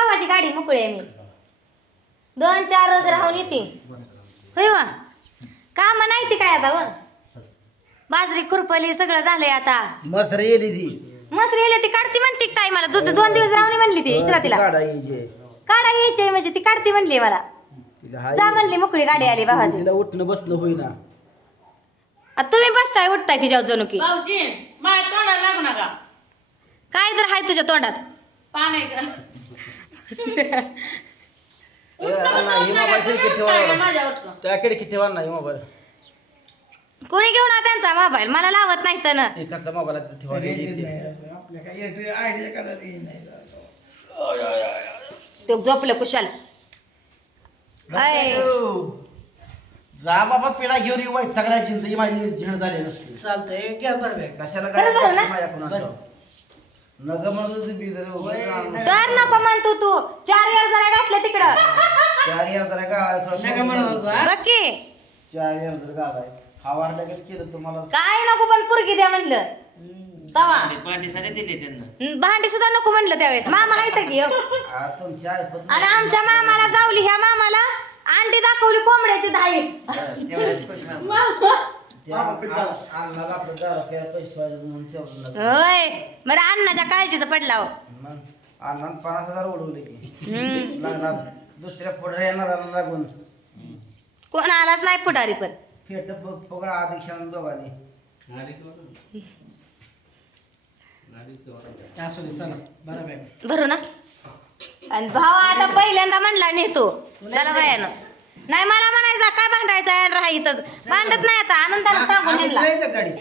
भावाची गाडी मोकळी आहे मी 2-4 रोज राहून येते होय वा काम नाही ती काय आता व बाजरी खुरपली सगळं झालंय आता मसर येली ती मसरी येले ती काढती म्हणती की ताई मला 2 दिवस राहून म्हणली ती इचरा तिला काढा यायची म्हणजे ती काढती म्हणली मला जा म्हणली मोकळी गाडी आली भावाची तिला उठणं बसणं होईना तुम्ही बसताय उठताय तिच्यावर जणू की भाऊजी माझ्या तोंडाला लागू नका काय तर हाय तुझ्या तोंडात पान आहे का माझ्यावर त्या खिडकी ठेवा नाही मोबाईल कोणी घेऊन आ त्यांचा मोबाईल मला लावत नाही तर एकाचा मोबाईल ठेवा तो झोपलं कुशाल जा बाबा पिढा घेऊन वाईट सगळ्या चिंच माझी झेड झाली नसते चालतंय घ्या बरं कशाला खरं झालं ना? काय नग म्हणत तर नको म्हणतो तू 4,000 घातले तिकडं 4,000 नका म्हणत होता. बघ की 4,000 गाळाय फवार लगेच केलं तुम्हाला काय नको पण पुरगी द्या म्हणलं तवा भांडी साधे दिले त्यांना भांडी सुद्धा नको म्हणलं त्यावेळेस मामा नाही की हो. तुमच्या ऐपत आणि आमच्या मामाला जावली ह्या मामाला अंडी दाखवली कोंबड्याची 10 तेवढ्याच खुश अन्नाला आपलं दारू प्यायला पैसे पाहिजे म्हणून ठेवलं होय बरं अण्णाच्या काळजीचं पडला हो मग अन्नानं 50,000 उडवले की लागणार दुसऱ्या पुढे येणार लागून कोण आलाच नाही पुढारी पण फेट पगडा अधीक्षण दोघांनी असू दे चला बरं भरू ना आणि भाव आता पहिल्यांदा म्हणला नेतो चला बायानं नाही मला म्हणायचा काय भांडायचं आहे राहायचंच भांडत नाही आता आनंदाला सांगून नेला गाडीत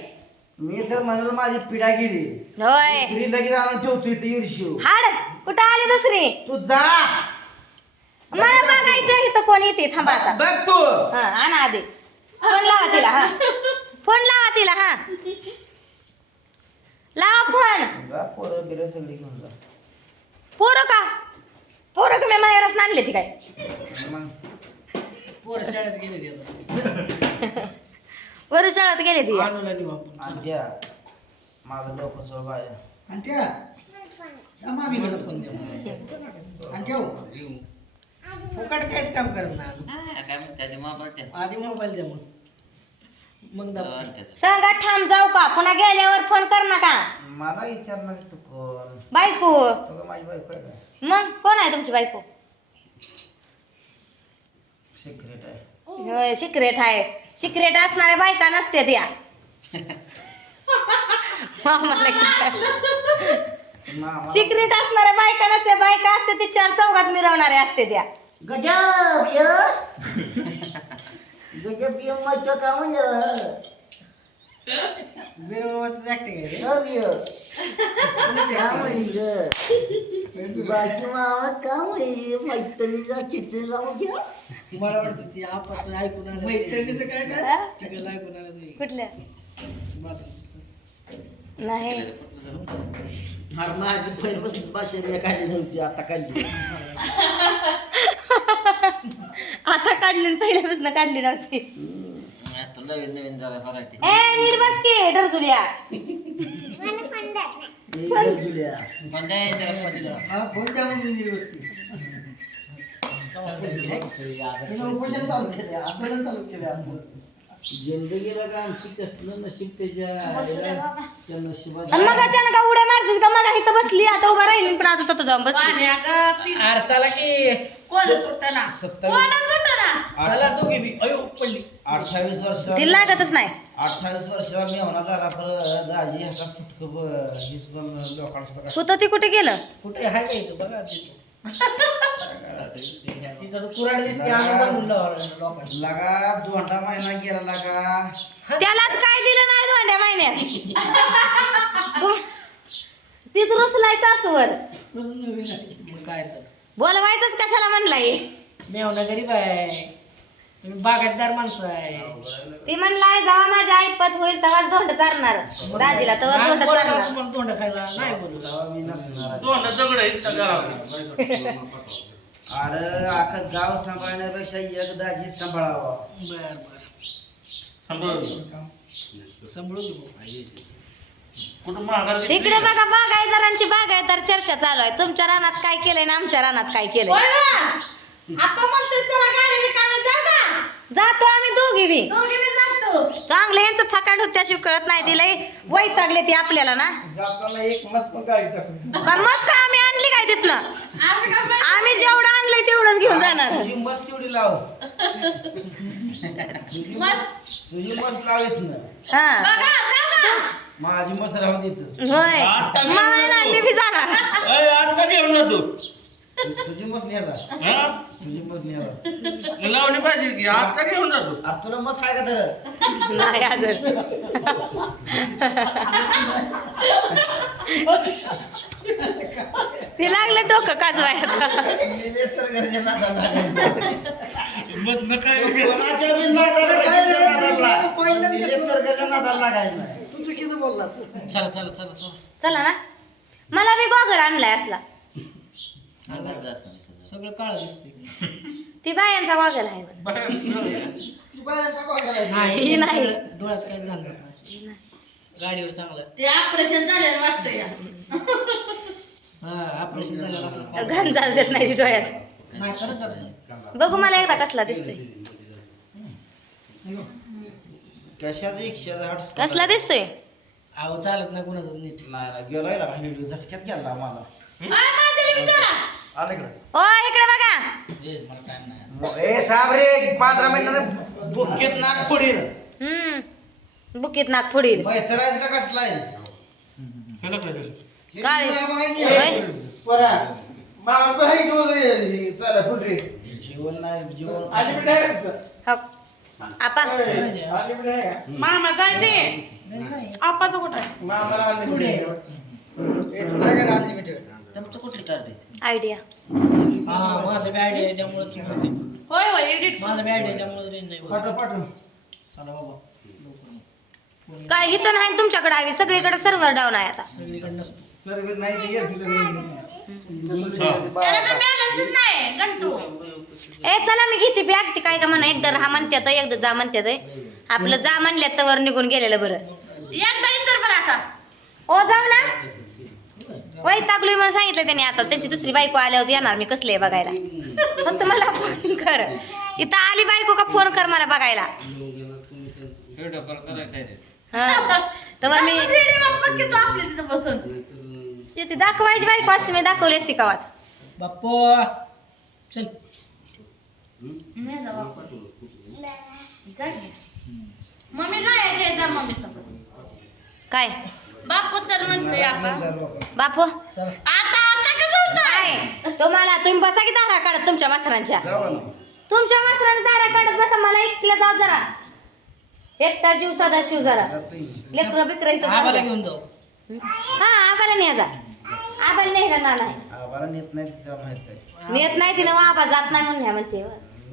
मी तर म्हणाल माझी पिढा गेली होय दुसरी लगेच आणून ठेवतो इथे ईर्ष्यू हाड कुठं आली दुसरी तू जा मला बघायचं इथं कोण येते थांबा आता बघ तू हा आणा आधी फोन लावा तिला हा फोन लावा तिला हा लावा फोन जा पोरं बिरं सगळी घेऊन जा पोरं का मी माहेरच आणले ती काय मग पोरं शाळेत गेले ते वर शाळेत गेले ती आणूला नेऊ आपण आणि त्या माझं डोकं सोड बाया आणि त्या मामीला फोन द्या आणि ठेव फुकट काहीच काम करत नाही आधी मोबाईल द्या मग दाखव. सांगा ठाम जाऊ का पुन्हा गेल्यावर फोन कर नका मला विचारणार तू कोण बायको तुला माझी बायको आहे का मग कोण आहे तुमची बायको सिक्रेट आहे होय सिक्रेट आहे सिक्रेट असणाऱ्या बायका नसते त्या मामाला मामा सिक्रेट असणाऱ्या बायका नसते बायका असते ते 4 चौघात मिरवणाऱ्या असते त्या गजब गजब मजा का बिनबाबाचं acting आहे रे. बाकी मामा का मैत्रिणीचा चित्र लावून घ्या मला वाटतं ती आपाचं ऐकून आलं मैत्रिणीचं काय काय हा? सगळं ऐकून आलं नाही कुठल्या बाथरूमचं. नाही अरे माझी पहिल्यापासून भाषा मी काढली नव्हती आता काढली आता काढली आणि पहिल्यापासून काढली नव्हती आता नवीन नवीन जरा व्हरायटी ए नीट बस की ढरजुलिया जुलिया हा फोन द्या म्हणून दिली बसती उपोषण चालू केले आंदोलन चालू केले आपण जिंदगीला का आमची कसलं नशीब त्या नशिबाच्या आणि मग अचानक उड्या मारतीस का मग इथं बसली आता उभा राहिली पण आता तो जाऊन बसली अरे चला की कोण सुटताना 27 चला दोघी बी अयो पडली 28 वर्षाला तिला लागतच नाही 28 वर्षाला मी होणार झाला पर दाजी ह्याचा फुटकं ही सुद्धा लोकांना सुद्धा होतं ते कुठे गेलं कुठे आहे का इथं बघा तिथं कुराड दिसते आम्ही बांधून लावलं लोकांना लगा 2 महिना गेला लगा त्यालाच काय दिलं नाही दोंड्या महिन्यात तीच रुसलाय सासूवर मग काय तर बोलवायचंच कशाला म्हणलाय मेवना गरीब आहे तुम्ही बागायतदार माणसं आहे ती म्हणलाय जेव्हा माझी ऐपत होईल तेव्हाच धोंड चालणार दाजीला तेव्हा धोंड चालणार तुम्हाला तोंड खायला नाही बोलू तेव्हा मी नसणार अरे अख्खं गाव सांभाळण्यापेक्षा एक दाजी सांभाळावा बर बर सांभाळू की भाऊ. कुठं महागार इकडे बघा बागायदारांची बागायदार चर्चा चालू आहे. तुमच्या रानात काय केलंय ना आमच्या रानात काय केलंय. होय बा. आपण म्हणतो चला गाडी रिकामी जाऊ का? जातो आम्ही दोघी बी. दोघी बी जातो. चांगले यांचं फकाट होत त्याशिवाय कळत नाही. दिलंय वैतागले ती आपल्याला ना. जाताना एक मस्त पण गाडी टाकून का मस्त काय आम्ही आणली काय तिथनं. आम्ही काय माहिती? आम्ही जेवढं आणलंय तेवढंच घेऊन जाणार. तुझी मस्त एवढी लाव मस्त. तुझी मस्त लाव येत ना हा बघा जाऊ का? माझी मस्त राहू देतच होय मला नाही मी बी जाणार. आता घेऊन जातो तुझी मस्त न्यायचा हा? तुझी मस्त न्यायचा लावणी पाहिजे की आता घेऊन जातो आता तुला मस्त आहे का तर नाही अजून. ते लागलं डोकं काजवायला. निसर्गाच्या नादाला लागायचं. मग नका कोणाच्या बी नादाला लागायचं. निसर्गाच्या नादाला लागायचं नाही. तू चुकीचं बोललास. चला चला चला चला चला ना. मला बी गॉगल आणलाय असला. सगळं काळ दिसतंय. ती बायांचा गॉगल आहे. नाही ही नाही. डोळ्यात काहीच घालणार नाही. गाडीवर चांगलं. ते ऑपरेशन झालेलं वाटतं या. हा ऑपरेशन झालेलं असलं घाण चालू देत नाही ती डोळ्यात. नाही करत जात. बघू मला एकदा कसला दिसतोय. कशाचं 108 कसला दिसतोय. अहो चालत नाही कुणाचं नीट. नाही ना गेलोय ना व्हिडिओ झटक्यात गेला मला माझ्या बी जोडा. आलं इकडं ओ इकडे बघा. ए थांब रे 15 मिनिटांनी बुकेत नाक फोडील बुकीत नाक फोडील. मैत्रायच का कसला आहे काळे होय. जीवन नाही जीवन हो. आपण मामा जायचे. आपाचं कुठं आहे? तुमचं कुठली कार्ड आहे आयडिया. हा माझं बी आयडिया आहे त्यामुळे होय होय एडिट. माझं बी आयडिया त्यामुळे रेंज नाही बोलत. चला बाबा काय इथं नाही तुमच्याकडे आहे सगळीकडे सर्व्हर डाऊन आहे आता. सगळीकडे नसतो. त्याला तर बॅलन्सच नाही गंटू. ए चला मी घेते बॅग. ती काय का म्हणा एकदा राहा म्हणतात एकदा जा म्हणतात. आपलं जा म्हणल्यात तर वर निघून गेलेलं बरं. एकदा विचार बरं आता. ओ जाऊ ना. वैतागलोय म्हणून सांगितलं त्याने. आता त्यांची दुसरी बायको आल्यावर येणार मी कसले बघायला. फक्त मला फोन कर. इथं आली बायको का फोन कर मला बघायला. हा तर मी व्हिडिओ बघ की तू आपल्या तिथं बसून. ती दाखवायची बायको असते मी दाखवली असती कावाच. बाप्पो चल. नाही जा बापा. मम्मी जायचे जा मम्मी सोबत. काय बापू चल म्हणतोय आता. बापू आता आता कसं होतं? काय तुम्हाला तुम्ही बसा की दारा काढत तुमच्या मास्तरांच्या. तुमच्या मास्तरांच्या दारा काढत बसा. मला एकटीला जाऊ जरा. एकटा जीव साधा शिव जरा. लेकरं बिकरं इथं आम्हाला चाललंय. घेऊन जाऊ. हा आबाला न्या जा. आबाला नेलं ना नाही. आम्हाला नेत नाही तिला माहित आहे नेत नाही तिनं आबा जात नाही म्हणून ह्या म्हणते.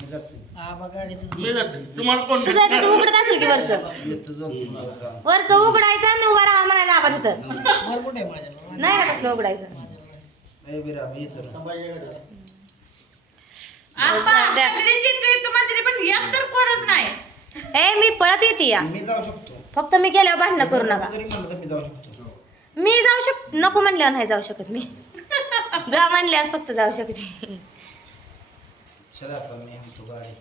मी जातो आबा गाडीत मी जाते तुम्हाला कोण तुझं तिथं उघडत असेल की वरचं. येतो 2-3 दिवस वरचं उघडायचं आणि उभा राहा म्हणायचं आबा तिथं. वर कुठे आहे माझ्या? नाही ना कसलं उघडायचं. ए बिरा मी येतो आपा सगळीची तू म्हणते पण एक तर कोणच नाही. ए मी पळत येते या. मी जाऊ शकतो फक्त मी गेल्यावर भांडणं करू नका. जरी म्हणलं तर मी जाऊ शकतो मी जाऊ नको म्हणल्यावर नाही जाऊ शकत मी. जा म्हणल्यास फक्त जाऊ शकते. चला आता मी आणतो गाडी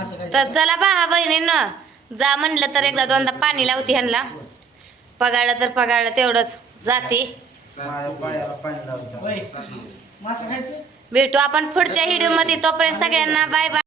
असं काय तर चला पहा बहिणींनो. जा म्हणलं तर एकदा दोनदा पाणी लावते ह्यांना. पगाडं तर पगाडं तेवढंच जाते. माझ्या पायाला पाणी लावतो होय मासं खायचं. भेटू आपण पुढच्या व्हिडिओ मध्ये. तोपर्यंत सगळ्यांना बाय बाय.